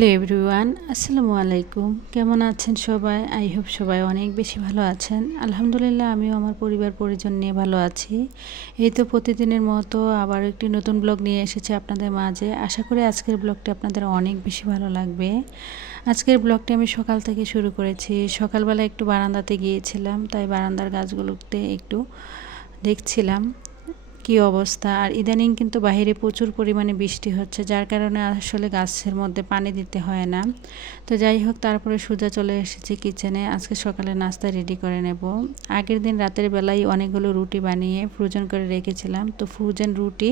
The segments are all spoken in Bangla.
হ্যালো এভরিওয়ান, আসসালামু আলাইকুম। কেমন আছেন সবাই? আই হোপ সবাই অনেক বেশি ভালো আছেন। আলহামদুলিল্লাহ, আমিও আমার পরিবার পরিজন নিয়ে ভালো আছি। এই তো প্রতিদিনের মতো আবার একটি নতুন ব্লগ নিয়ে এসেছি আপনাদের মাঝে। আশা করি আজকের ব্লগটি আপনাদের অনেক বেশি ভালো লাগবে। আজকের ব্লগটি আমি সকাল থেকে শুরু করেছি। সকালবেলা একটু বারান্দাতে গিয়েছিলাম, তাই বারান্দার গাছগুলোতে একটু দেখছিলাম। কি অবস্থা? আর ইদানিং কিন্তু বাহিরে প্রচুর পরিমাণে বৃষ্টি হচ্ছে, যার কারণে আসলে গাছের মধ্যে পানি দিতে হয় না। তো যাই হোক, তারপরে সোজা চলে এসেছি কিচেনে। আজকে সকালে নাস্তা রেডি করে নেব। আগের দিন রাতের বেলায় অনেকগুলো রুটি বানিয়ে ফ্রোজেন করে রেখেছিলাম। তো ফ্রোজেন রুটি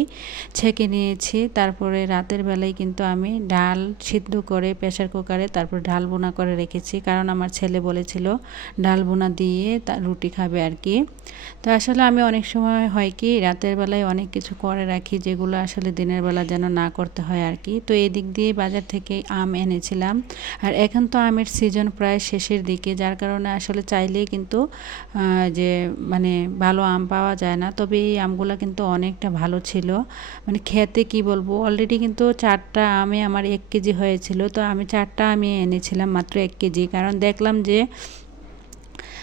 ছেঁকে নিয়েছি। তারপরে রাতের বেলায় কিন্তু আমি ডাল সিদ্ধ করে প্রেশার কুকারে তারপর ডাল বোনা করে রেখেছি। কারণ আমার ছেলে বলেছিল, ডাল বোনা দিয়ে তা রুটি খাবে আর কি। তো আসলে আমি অনেক সময় হয় কি, রাতের বেলায় অনেক কিছু করে রাখি, যেগুলো আসলে দিনের বেলা যেন না করতে হয় আর কি। তো এই দিক দিয়ে বাজার থেকে আম এনেছিলাম। আর এখন তো আমের সিজন প্রায় শেষের দিকে, যার কারণে আসলে চাইলেই কিন্তু যে মানে ভালো আম পাওয়া যায় না। তবে এই আমগুলো কিন্তু অনেকটা ভালো ছিল। মানে খেতে কি বলব অলরেডি কিন্তু চারটা আমে আমার এক কেজি হয়েছিল। তো আমি চারটা আমি এনেছিলাম মাত্র এক কেজি। কারণ দেখলাম যে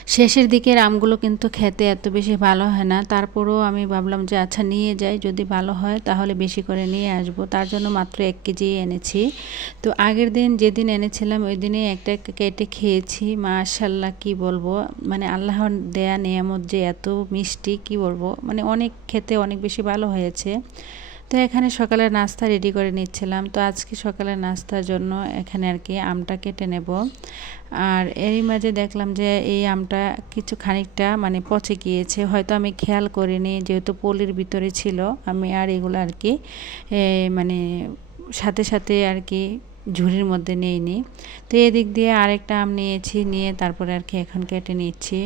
শেষের দিকের আমগুলো কিন্তু খেতে এত বেশি ভালো হয় না। তারপরেও আমি ভাবলাম যে আচ্ছা নিয়ে যাই, যদি ভালো হয় তাহলে বেশি করে নিয়ে আসব। তার জন্য মাত্র এক কেজি এনেছি। তো আগের দিন যেদিন এনেছিলাম, ওই দিনে একটা কেটে খেয়েছি। মাশাল্লাহ কি বলব? মানে আল্লাহর দেয়া নিয়ামত যে, এত মিষ্টি, কি বলব? মানে অনেক খেতে অনেক বেশি ভালো হয়েছে। তো এখানে সকালের নাস্তা রেডি করে নিচ্ছিলাম। তো আজকে সকালের নাস্তার জন্য এখানে আর কি আমটা কেটে নেব। আর এরই মাঝে দেখলাম যে এই আমটা কিছু খানিকটা মানে পচে গিয়েছে। হয়তো আমি খেয়াল করিনি, যেহেতু পলির ভিতরে ছিল, আমি আর এগুলো আর কি মানে সাথে সাথে আর কি ঝুড়ির মধ্যে নিইনি তো এদিক দিয়ে আরেকটা আম নিয়েছি, নিয়ে তারপরে আর কি এখন কেটে নিচ্ছি।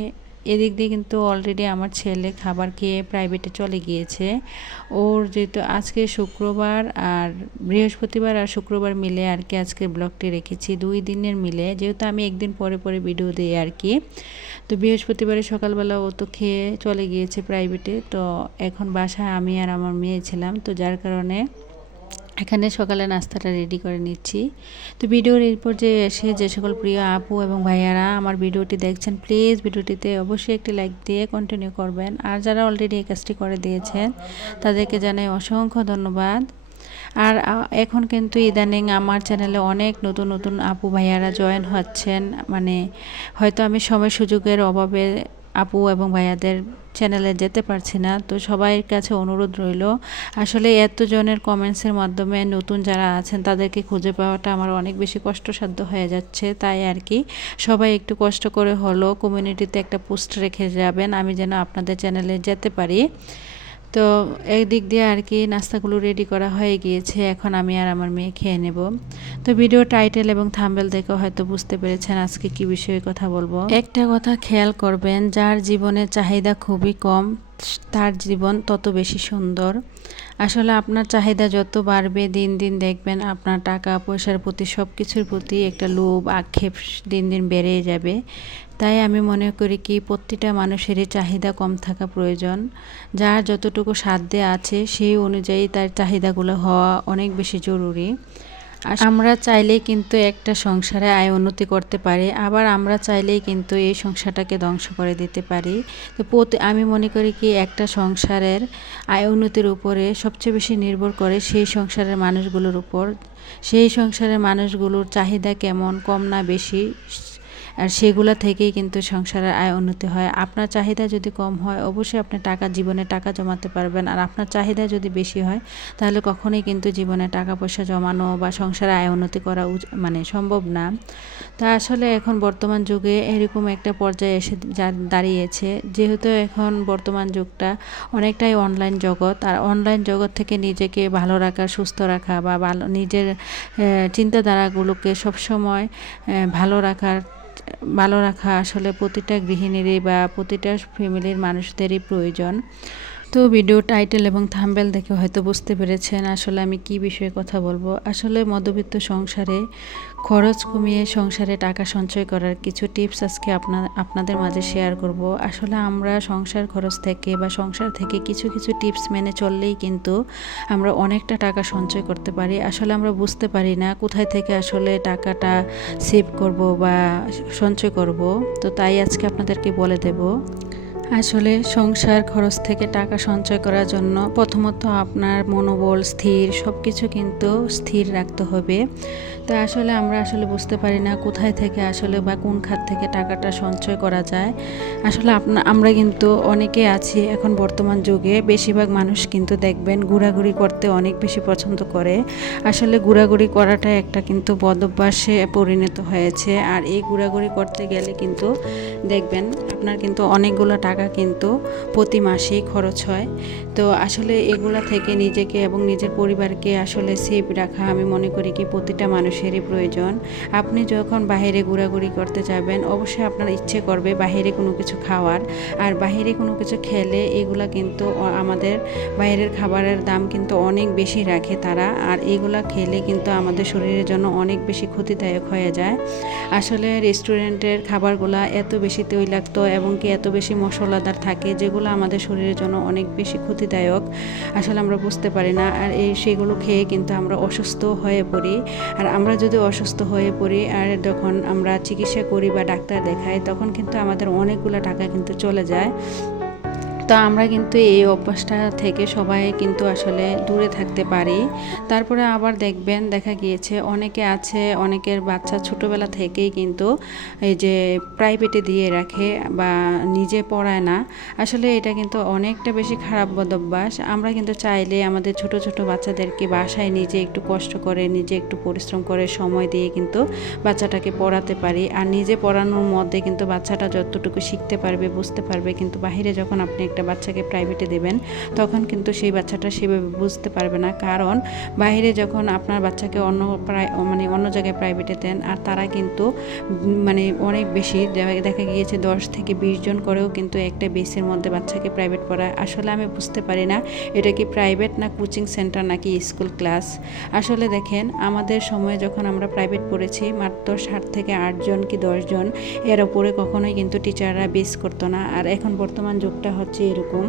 এদিক দিয়ে কিন্তু অলরেডি আমার ছেলে খাবার খেয়ে প্রাইভেটে চলে গিয়েছে। ওর যেহেতু আজকে শুক্রবার আর বৃহস্পতিবার আর শুক্রবার মিলে আর কি আজকে ব্লগটি রেখেছি, দুই দিনের মিলে। যেহেতু আমি একদিন পরে পরে ভিডিও দিই আর কি। তো বৃহস্পতিবারে সকালবেলা ও তো খেয়ে চলে গিয়েছে প্রাইভেটে তো এখন বাসায় আমি আর আমার মেয়ে ছিলাম। তো যার কারণে এখানে সকালে নাস্তাটা রেডি করে নিচ্ছি। তো ভিডিওর এরপর যে এসে যে সকল প্রিয় আপু এবং ভাইয়ারা আমার ভিডিওটি দেখছেন প্লিজ ভিডিওটিতে অবশ্যই একটি লাইক দিয়ে কন্টিনিউ করবেন। আর যারা অলরেডি এই কাজটি করে দিয়েছেন, তাদেরকে জানাই অসংখ্য ধন্যবাদ। আর এখন কিন্তু ইদানিং আমার চ্যানেলে অনেক নতুন নতুন আপু, ভাইয়ারা জয়েন হচ্ছেন। মানে হয়তো আমি সময় সুযোগের অভাবে আপু এবং ভাইয়াদের চ্যানেলে যেতে পারছি না, তো সবাইয়ের কাছে অনুরোধ রইল। আসলে এতজনের কমেন্টসের মাধ্যমে নতুন যারা আছেন, তাদেরকে খুঁজে পাওয়াটা আমার অনেক বেশি কষ্টসাধ্য হয়ে যাচ্ছে, তাই আর কি। সবাই একটু কষ্ট করে হলো কমিউনিটিতে একটা পোস্ট রেখে যাবেন, আমি যেন আপনাদের চ্যানেলে যেতে পারি। তো একদিক দিয়ে আর কি নাস্তাগুলো রেডি করা হয়ে গিয়েছে। এখন আমি আর আমার মেয়ে খেয়ে নেব। তো ভিডিও টাইটেল এবং থাম্বেল দেখে হয়তো বুঝতে পেরেছেন আজকে কি বিষয়ে কথা বলব। একটা কথা খেয়াল করবেন, যার জীবনে চাহিদা খুবই কম, তার জীবন তত বেশি সুন্দর। আসলে আপনার চাহিদা যত বাড়বে, দিন দিন দেখবেন আপনার টাকা, পয়সার প্রতি সব কিছুর প্রতি একটা লোভ, আক্ষেপ দিন দিন বেড়ে যাবে। তাই আমি মনে করি কি, প্রতিটা মানুষেরই চাহিদা কম থাকা প্রয়োজন। যার যতটুকু সাধ্যে আছে, সেই অনুযায়ী তার চাহিদাগুলো হওয়া অনেক বেশি জরুরি। আমরা চাইলেই কিন্তু একটা সংসারে আয় উন্নতি করতে পারি, আবার আমরা চাইলেই কিন্তু এই সংসারটাকে ধ্বংস করে দিতে পারি। তো প্রতি আমি মনে করি কি একটা সংসারের আয় উন্নতির উপরে সবচেয়ে বেশি নির্ভর করে সেই সংসারের মানুষগুলোর উপর। সেই সংসারের মানুষগুলোর চাহিদা কেমন, কম না বেশি আর সেগুলো থেকেই কিন্তু সংসারের আয় উন্নতি হয়। আপনার চাহিদা যদি কম হয়, অবশ্যই আপনি টাকা, জীবনে টাকা জমাতে পারবেন। আর আপনার চাহিদা যদি বেশি হয়, তাহলে কখনোই কিন্তু জীবনে টাকা পয়সা জমানো বা সংসারে আয় উন্নতি করা মানে সম্ভব না। তা আসলে এখন বর্তমান যুগে এরকম একটা পর্যায়ে এসে দাঁড়িয়েছে। যেহেতু এখন বর্তমান যুগটা অনেকটাই অনলাইন জগৎ, আর অনলাইন জগৎ থেকে নিজেকে ভালো রাখা, সুস্থ রাখা বা ভালো, নিজের চিন্তাধারাগুলোকে সবসময় ভালো রাখার ভালো রাখা আসলে প্রতিটা গৃহিণীরই বা প্রতিটা ফ্যামিলির মানুষদেরই প্রয়োজন। তো ভিডিও টাইটেল এবং থাম্বেল দেখে হয়তো বুঝতে পেরেছেন আসলে আমি কি বিষয়ে কথা বলব। আসলে মধ্যবিত্ত সংসারে খরচ কমিয়ে সংসারে টাকা সঞ্চয় করার কিছু টিপস আজকে আপনার আপনাদের মাঝে শেয়ার করব। আসলে আমরা সংসার খরচ থেকে বা সংসার থেকে কিছু কিছু টিপস মেনে চললেই কিন্তু আমরা অনেকটা টাকা সঞ্চয় করতে পারি। আসলে আমরা বুঝতে পারি না কোথায় থেকে আসলে টাকাটা সেভ করব বা সঞ্চয় করব। তো তাই আজকে আপনাদেরকে বলে দেব। আসলে সংসার খরচ থেকে টাকা সঞ্চয় করার জন্য প্রথমত আপনার মনোবল, স্থির সব কিছু কিন্তু স্থির রাখতে হবে। তো আসলে আমরা আসলে বুঝতে পারি না কোথায় থেকে আসলে বা কোন খাত থেকে টাকাটা সঞ্চয় করা যায়। আসলে আপনা, আমরা কিন্তু অনেকে আছি এখন বর্তমান যুগে, বেশিরভাগ মানুষ কিন্তু দেখবেন ঘোরাঘুরি করতে অনেক বেশি পছন্দ করে। আসলে ঘোরাঘুরি করাটা একটা কিন্তু বদভ্যাসে পরিণত হয়েছে। আর এই ঘোরাঘুরি করতে গেলে কিন্তু দেখবেন আপনার কিন্তু অনেকগুলো টাকা কিন্তু প্রতি মাসেই খরচ হয়। তো আসলে এগুলা থেকে নিজেকে এবং নিজের পরিবারকে আসলে সেফ রাখা আমি মনে করি কি প্রতিটা মানুষেরই প্রয়োজন। আপনি যখন বাহিরে ঘোরাঘুরি করতে যাবেন, অবশ্যই আপনার ইচ্ছে করবে বাহিরে কোনো কিছু খাওয়ার। আর বাহিরে কোনো কিছু খেলে এগুলা কিন্তু আমাদের বাইরের খাবারের দাম কিন্তু অনেক বেশি রাখে তারা। আর এগুলা খেলে কিন্তু আমাদের শরীরের জন্য অনেক বেশি ক্ষতিদায়ক হয়ে যায়। আসলে রেস্টুরেন্টের খাবারগুলা এত বেশি তৈলাক্ত এবং কি এত বেশি মশলাদার থাকে যেগুলো আমাদের শরীরের জন্য অনেক বেশি ক্ষতিদায়ক, আসলে আমরা বুঝতে পারি না। আর এই, সেগুলো খেয়ে কিন্তু আমরা অসুস্থ হয়ে পড়ি। আর আমরা যদি অসুস্থ হয়ে পড়ি আর যখন আমরা চিকিৎসা করি বা ডাক্তার দেখাই, তখন কিন্তু আমাদের অনেকগুলো টাকা কিন্তু চলে যায়। তো আমরা কিন্তু এই অভ্যাসটা থেকে সবাই কিন্তু আসলে দূরে থাকতে পারি। তারপরে আবার দেখবেন দেখা গিয়েছে অনেকে আছে, অনেকের বাচ্চা ছোটোবেলা থেকেই কিন্তু এই যে প্রাইভেটে দিয়ে রাখে বা নিজে পড়ায় না। আসলে এটা কিন্তু অনেকটা বেশি খারাপ বদভ্যাস আমরা কিন্তু চাইলে আমাদের ছোট ছোট বাচ্চাদেরকে বাসায় নিজে একটু কষ্ট করে, নিজে একটু পরিশ্রম করে সময় দিয়ে কিন্তু বাচ্চাটাকে পড়াতে পারি। আর নিজে পড়ানোর মধ্যে কিন্তু বাচ্চাটা যতটুকু শিখতে পারবে, বুঝতে পারবে, কিন্তু বাহিরে যখন আপনি একটা একটা বাচ্চাকে প্রাইভেটে দেবেন, তখন কিন্তু সেই বাচ্চাটা সেভাবে বুঝতে পারবে না। কারণ বাইরে যখন আপনার বাচ্চাকে অন্য প্রায় মানে অন্য জায়গায় প্রাইভেটে দেন, আর তারা কিন্তু মানে অনেক বেশি, দেখা গিয়েছে দশ থেকে বিশ জন করেও কিন্তু একটা বেসের মধ্যে বাচ্চাকে প্রাইভেট পড়ায়। আসলে আমি বুঝতে পারি না, এটা কি প্রাইভেট না কোচিং সেন্টার নাকি স্কুল ক্লাস আসলে দেখেন, আমাদের সময়ে যখন আমরা প্রাইভেট পড়েছি, মাত্র ষাট থেকে আটজন কি দশজন এর ওপরে কখনোই কিন্তু টিচাররা বেস করতো না। আর এখন বর্তমান যুগটা হচ্ছে এরকম।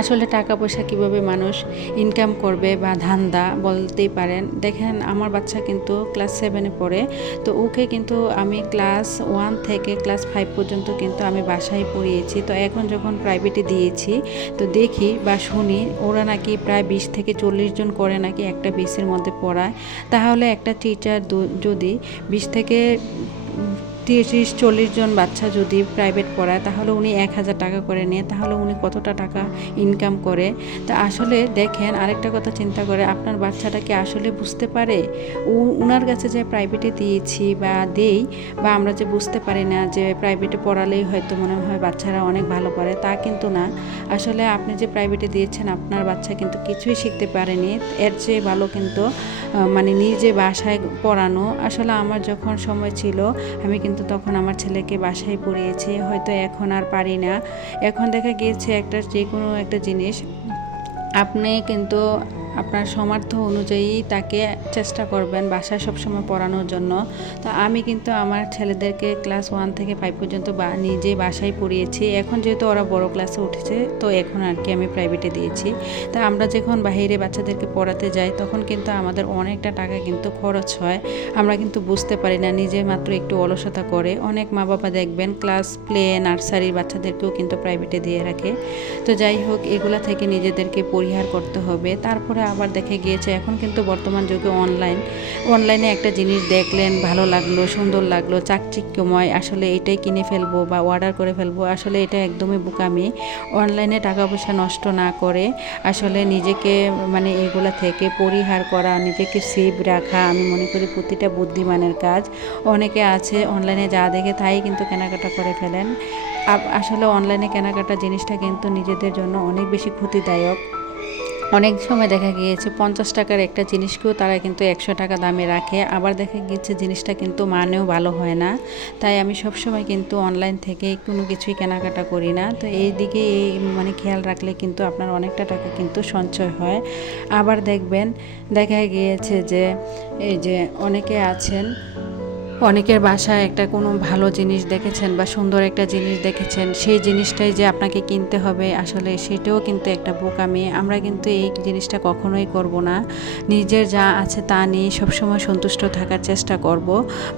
আসলে টাকা পয়সা কীভাবে মানুষ ইনকাম করবে বা ধান্দা বলতেই পারেন। দেখেন, আমার বাচ্চা কিন্তু ক্লাস সেভেনে পড়ে, তো ওকে কিন্তু আমি ক্লাস ওয়ান থেকে ক্লাস ফাইভ পর্যন্ত কিন্তু আমি বাসায় পড়িয়েছি। তো এখন যখন প্রাইভেটে দিয়েছি, তো দেখি বা শুনি, ওরা নাকি প্রায় বিশ থেকে চল্লিশ জন করে নাকি একটা বিসের মধ্যে পড়ায়। তাহলে একটা টিচার যদি বিশ থেকে তিরিশ, চল্লিশ জন বাচ্চা যদি প্রাইভেট পড়ায়, তাহলে উনি এক হাজার টাকা করে নেয়, তাহলে উনি কতটা টাকা ইনকাম করে? তা আসলে দেখেন, আরেকটা কথা চিন্তা করে, আপনার বাচ্চাটা কি আসলে বুঝতে পারে? উনার কাছে যে প্রাইভেটে দিয়েছি বা দেই, বা আমরা যে বুঝতে পারি না যে প্রাইভেটে পড়ালেই হয়তো মনে হয় বাচ্চারা অনেক ভালো পড়ে, তা কিন্তু না। আসলে আপনি যে প্রাইভেটে দিয়েছেন, আপনার বাচ্চা কিন্তু কিছুই শিখতে পারেনি। এর চেয়ে ভালো কিন্তু মানে নিজে বাসায় পড়ানো। আসলে আমার যখন সময় ছিল, আমি কিন্তু তখন আমার ছেলেকে বাসায় পড়িয়েছে, হয়তো এখন আর পারি না। এখন দেখা গিয়েছে একটা যে কোনো একটা জিনিস, আপনি কিন্তু আপনার সামর্থ্য অনুযায়ী তাকে চেষ্টা করবেন বাসায় সবসময় পড়ানোর জন্য। তো আমি কিন্তু আমার ছেলেদেরকে ক্লাস ওয়ান থেকে ফাইভ পর্যন্ত বা নিজে বাসায় পড়িয়েছি। এখন যেহেতু ওরা বড় ক্লাসে উঠেছে, তো এখন আর কি আমি প্রাইভেটে দিয়েছি। তা আমরা যখন বাহিরে বাচ্চাদেরকে পড়াতে যাই, তখন কিন্তু আমাদের অনেকটা টাকা কিন্তু খরচ হয়। আমরা কিন্তু বুঝতে পারি না, নিজে মাত্র একটু অলসতা করে। অনেক মা বাবা দেখবেন ক্লাস প্লে নার্সারির বাচ্চাদেরকেও কিন্তু প্রাইভেটে দিয়ে রাখে। তো যাই হোক, এগুলা থেকে নিজেদেরকে পরিহার করতে হবে। তারপরে আবার দেখে গিয়েছে, এখন কিন্তু বর্তমান যুগে অনলাইন অনলাইনে একটা জিনিস দেখলেন, ভালো লাগল, সুন্দর লাগল, চাকচিক্যময়, আসলে এটাই কিনে ফেলব বা অর্ডার করে ফেলব, আসলে এটা একদমই বোকামি। অনলাইনে টাকা পয়সা নষ্ট না করে, আসলে নিজেকে মানে এগুলা থেকে পরিহার করা, নিজেকে সেভ রাখা, আমি মনে করি প্রতিটা বুদ্ধিমানের কাজ। অনেকে আছে অনলাইনে যা দেখে তাই কিন্তু কেনাকাটা করে ফেলেন। আসলে অনলাইনে কেনাকাটা জিনিসটা কিন্তু নিজেদের জন্য অনেক বেশি ক্ষতিদায়ক। অনেক সময় দেখা গিয়েছে, পঞ্চাশ টাকার একটা জিনিসকেও তারা কিন্তু একশো টাকা দামে রাখে। আবার দেখা গিয়েছে জিনিসটা কিন্তু মানেও ভালো হয় না। তাই আমি সব সময় কিন্তু অনলাইন থেকে কোনো কিছুই কেনাকাটা করি না। তো এই দিকে এই মানে খেয়াল রাখলে কিন্তু আপনার অনেকটা টাকা কিন্তু সঞ্চয় হয়। আবার দেখবেন, দেখা গিয়েছে যে এই যে অনেকে আছেন অনেকের বাসায় একটা কোনো ভালো জিনিস দেখেছেন বা সুন্দর একটা জিনিস দেখেছেন, সেই জিনিসটাই যে আপনাকে কিনতে হবে, আসলে সেটাও কিন্তু একটা বোকামি। আমরা কিন্তু এই জিনিসটা কখনোই করব না। নিজের যা আছে তা নিয়ে সবসময় সন্তুষ্ট থাকার চেষ্টা করব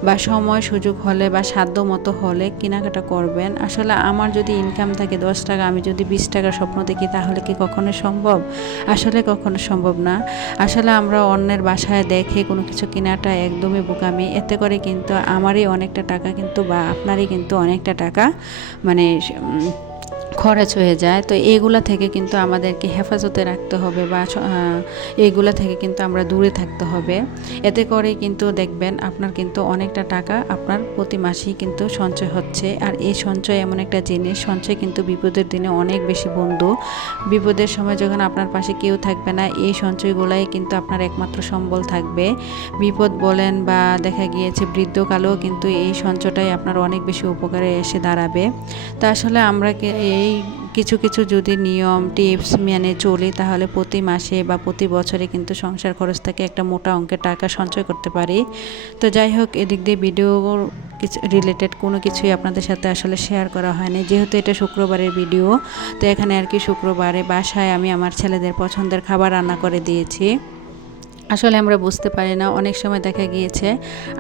বা সময় সুযোগ হলে বা সাধ্য মতো হলে কেনাকাটা করবেন। আসলে আমার যদি ইনকাম থাকে দশ টাকা, আমি যদি বিশ টাকার স্বপ্ন দেখি, তাহলে কি কখনো সম্ভব? আসলে কখনো সম্ভব না। আসলে আমরা অন্যের বাসায় দেখে কোনো কিছু কেনাটা একদমই বোকামি। এতে করে কিন্তু তো আমারই অনেকটা টাকা কিন্তু বা আপনারই কিন্তু অনেকটা টাকা। মানে খরচ হয়ে যায়। তো এইগুলা থেকে কিন্তু আমাদেরকে হেফাজতে রাখতে হবে বা এইগুলা থেকে কিন্তু আমরা দূরে থাকতে হবে। এতে করে কিন্তু দেখবেন আপনার কিন্তু অনেকটা টাকা আপনার প্রতি মাসেই কিন্তু সঞ্চয় হচ্ছে। আর এই সঞ্চয় এমন একটা জিনিস, সঞ্চয় কিন্তু বিপদের দিনে অনেক বেশি বন্ধু। বিপদের সময় যখন আপনার পাশে কেউ থাকবে না, এই সঞ্চয়গুলাই কিন্তু আপনার একমাত্র সম্বল থাকবে। বিপদ বলেন বা দেখা গিয়েছে বৃদ্ধকালেও কিন্তু এই সঞ্চয়টাই আপনার অনেক বেশি উপকারে এসে দাঁড়াবে। তা আসলে আমরা এই এই কিছু কিছু যদি নিয়ম, টিপস মেনে চলি, তাহলে প্রতি মাসে বা প্রতি বছরে কিন্তু সংসার খরচ থেকে একটা মোটা অঙ্কের টাকা সঞ্চয় করতে পারি। তো যাই হোক, এদিক দিয়ে ভিডিও কিছু রিলেটেড কোনো কিছুই আপনাদের সাথে আসলে শেয়ার করা হয়নি। যেহেতু এটা শুক্রবারের ভিডিও তো এখানে আর কি শুক্রবারে বাসায় আমি আমার ছেলেদের পছন্দের খাবার রান্না করে দিয়েছি। আসলে আমরা বুঝতে পারি না, অনেক সময় দেখা গিয়েছে।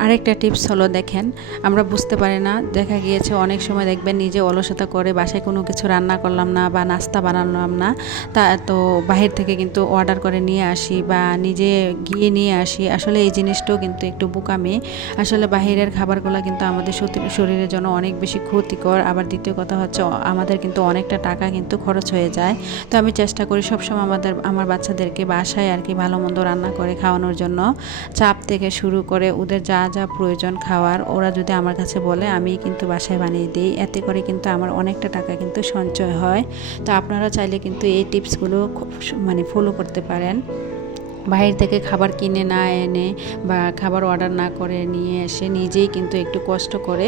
আরেকটা টিপস হলো দেখেন, আমরা বুঝতে পারি না, দেখা গিয়েছে অনেক সময় দেখবেন নিজে অলসতা করে বাসায় কোনো কিছু রান্না করলাম না বা নাস্তা বানালাম না, তা তো বাহির থেকে কিন্তু অর্ডার করে নিয়ে আসি বা নিজে গিয়ে নিয়ে আসি। আসলে এই জিনিসটাও কিন্তু একটু বোকামি। আসলে বাহিরের খাবারগুলো কিন্তু আমাদের শরীরের জন্য অনেক বেশি ক্ষতিকর। আবার দ্বিতীয় কথা হচ্ছে, আমাদের কিন্তু অনেকটা টাকা কিন্তু খরচ হয়ে যায়। তো আমি চেষ্টা করি সবসময় আমাদের, আমার বাচ্চাদেরকে বাসায় আর কি ভালো মন্দ রান্না করে খাওয়ানোর জন্য চাপ থেকে শুরু করে ওদের যা যা প্রয়োজন খাওয়ার, ওরা যদি আমার কাছে বলে, আমি কিন্তু বাসায় বানিয়ে দিই, এতে করে কিন্তু আমার অনেকটা টাকা কিন্তু সঞ্চয় হয়। তো আপনারা চাইলে কিন্তু এই টিপসগুলো মানে ফলো করতে পারেন। বাইরে থেকে খাবার কিনে না এনে বা খাবার অর্ডার না করে নিয়ে এসে নিজেই কিন্তু একটু কষ্ট করে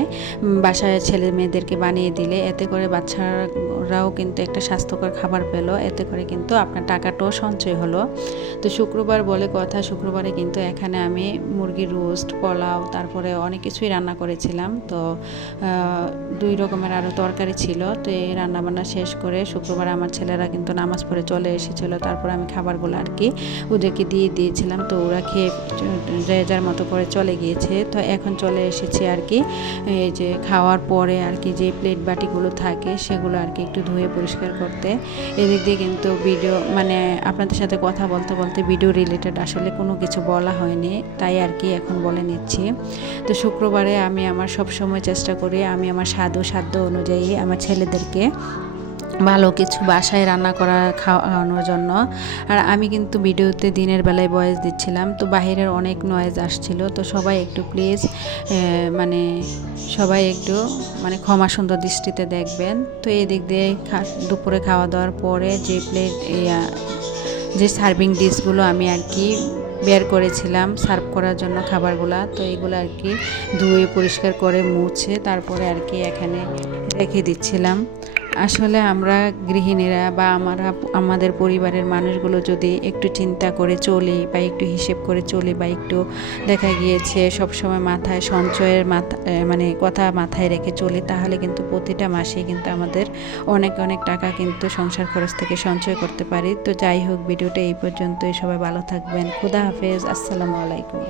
বাসায় ছেলে মেয়েদেরকে বানিয়ে দিলে। এতে করে বাচ্চারাও কিন্তু একটা স্বাস্থ্যকর খাবার পেল। এতে করে কিন্তু আপনার টাকাটাও সঞ্চয় হলো। তো শুক্রবার বলে কথা, শুক্রবারে কিন্তু এখানে আমি মুরগির রোস্ট পোলাও, তারপরে অনেক কিছুই রান্না করেছিলাম। তো দুই রকমের আরও তরকারি ছিল। তো এই রান্নাবান্না শেষ করে শুক্রবার আমার ছেলেরা কিন্তু নামাজ পড়ে চলে এসেছিল। তারপর আমি খাবারগুলো আর কি, ওদেরকে দিয়ে দিয়েছিলাম তো ওরা খেয়ে রেজার মতো করে চলে গিয়েছে। তো এখন চলে এসেছি আর কি, এই যে খাওয়ার পরে আর কি যে প্লেট বাটিগুলো থাকে সেগুলো আর কি একটু ধুয়ে পরিষ্কার করতে। এদিক দিয়ে কিন্তু ভিডিও মানে আপনাদের সাথে কথা বলতে বলতে ভিডিও রিলেটেড আসলে কোনো কিছু বলা হয়নি, তাই আর কি এখন বলে নিচ্ছি। তো শুক্রবারে আমি আমার সব সময় চেষ্টা করি, আমি আমার সাধু সাধ্য অনুযায়ী আমার ছেলেদেরকে ভালো কিছু বাসায় রান্না করা খাওয়ানোর জন্য। আর আমি কিন্তু ভিডিওতে দিনের বেলায় বয়স দিচ্ছিলাম। তো বাহিরের অনেক নয়েজ আসছিল। তো সবাই একটু প্লিজ মানে সবাই একটু মানে ক্ষমা সুন্দর দৃষ্টিতে দেখবেন। তো এই দিক দিয়ে দুপুরে খাওয়া দাওয়ার পরে যে প্লেট যে সার্ভিং ডিশগুলো আমি আর কি বের করেছিলাম সার্ভ করার জন্য খাবারগুলা, তো এইগুলো আর কি ধুয়ে পরিষ্কার করে মুছে তারপরে আর কি এখানে রেখে দিচ্ছিলাম। আসলে আমরা গৃহিণীরা বা আমরা আমাদের পরিবারের মানুষগুলো যদি একটু চিন্তা করে চলি বা একটু হিসেব করে চলি বা একটু দেখা গিয়েছে সবসময় মাথায় সঞ্চয়ের মাথা মানে কথা মাথায় রেখে চলি, তাহলে কিন্তু প্রতিটা মাসে কিন্তু আমাদের অনেক অনেক টাকা কিন্তু সংসার খরচ থেকে সঞ্চয় করতে পারি। তো যাই হোক, ভিডিওটা এই পর্যন্তই। সবাই ভালো থাকবেন। খুদা হাফেজ। আসসালামু আলাইকুম।